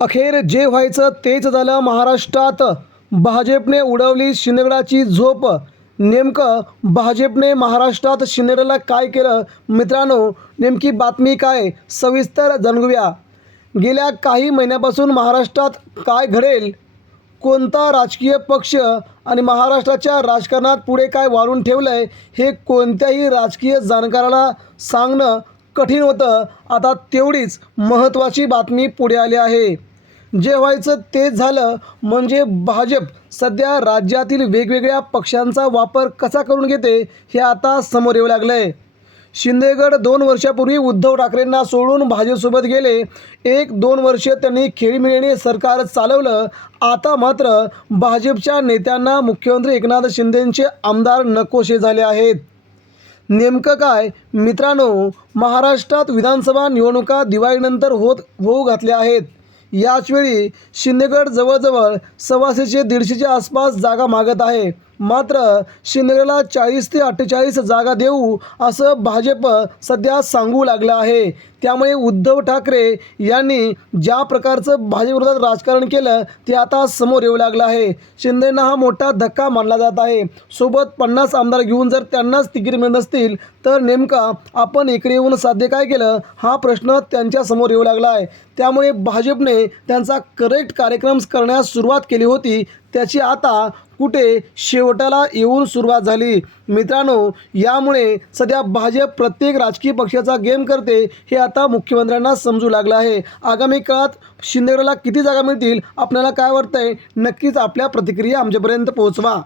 अखेर जे व्हायचं तेच झालं महाराष्ट्रात. भाजपने उडवली शिंदगडाची झोप. नेमकं भाजपने महाराष्ट्रात शिंदेगडाला काय केलं? मित्रांनो नेमकी बातमी काय? सविस्तर जाणूया. गेल्या काही महिन्यापासून महाराष्ट्रात काय घडेल? कोणता राजकीय पक्ष आणि महाराष्ट्राच्या राजकारणात पुढे काय वाळून ठेवलं आहे हे कोणत्याही राजकीय जाणकाराला सांगणं कठीण होतं. आता तेवढीच महत्त्वाची बातमी पुढे आली आहे. जे व्हायचं तेच झालं म्हणजे भाजप सध्या राज्यातील वेगवेगळ्या पक्षांचा वापर कसा करून घेते हे आता समोर येऊ लागलं आहे शिंदेगड दोन वर्षापूर्वी उद्धव ठाकरेंना सोडून भाजपसोबत गेले. एक दोन वर्ष त्यांनी खेळीमिळीने सरकार चालवलं. आता मात्र भाजपच्या नेत्यांना मुख्यमंत्री एकनाथ शिंदेंचे आमदार नकोशे झाले आहेत. नेमकं काय? मित्रांनो महाराष्ट्रात विधानसभा निवडणुका दिवाळीनंतर होत होऊ घातल्या आहेत. याचवेळी शिंदेगड जवळजवळ सव्वाशेचे दीडशेच्या आसपास जागा मागत आहे. मात्र शिंदेला चाळीस ते अठ्ठेचाळीस जागा देऊ असं भाजप सध्या सांगू लागलं आहे. त्यामुळे उद्धव ठाकरे यांनी ज्या प्रकारचं भाजपविरोधात राजकारण केलं ते आता समोर येऊ लागलं आहे. शिंदेंना हा मोठा धक्का मानला जात आहे. सोबत पन्नास आमदार घेऊन जर त्यांनाच तिकीट मिळत नसतील तर नेमका आपण इकडे येऊन साध्य काय केलं? हा प्रश्न त्यांच्यासमोर येऊ लागला आहे. त्यामुळे भाजपने त्यांचा करेक्ट कार्यक्रम करण्यास सुरुवात केली होती. त्याची आता कुठे शेवटाला येऊन सुरुवात झाली. मित्रांनो यामुळे सध्या भाजप प्रत्येक राजकीय पक्षाचा गेम करते हे आता मुख्यमंत्र्यांना समजू लागलं आहे. आगामी काळात शिंदेगडाला किती जागा मिळतील आपल्याला काय वाटतंय? नक्कीच आपल्या प्रतिक्रिया आमच्यापर्यंत पोहोचवा.